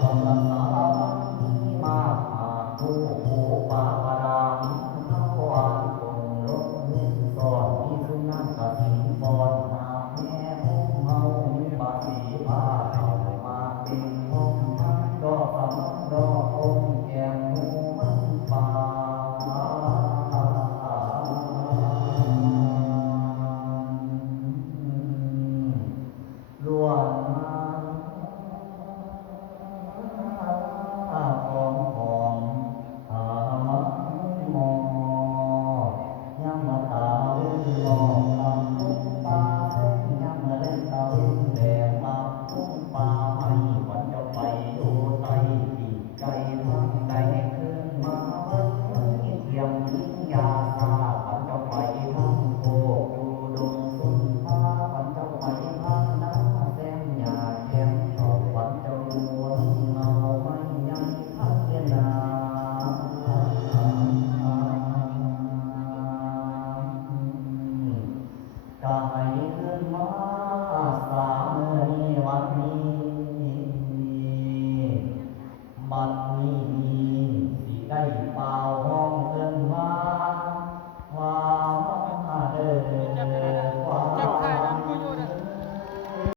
ของรักษามาผู้ผู้ป่าบาดาลเขาวานคงลงสอนมีสุนัขกสิงบอนหาแม่ผู้เมามีบาสีผ้าเอามาเป็นห้องมันดอกสำนักดอกองค์แก้มหูมันป่าล้วนมาของของหามันมอยามมาตาลุ่นหลอกทำลุ่นตาเส้นยามมาเล่นตาลุ่นแดงมาลุ่นป่าไม่หวันจะไปดูไตปีกไก่ทางใดขึ้นมาเบิ้งเทียมทิ้งยาซาหวันจะไปทางโคกอยู่ดงสุนทาหวันจะไปทางนาแซมหญ้าแย้มชอบหวันจะรวนเงาไม่ใหญ่ทักเยนา กายขึ้นมาสามในวันนี้บัด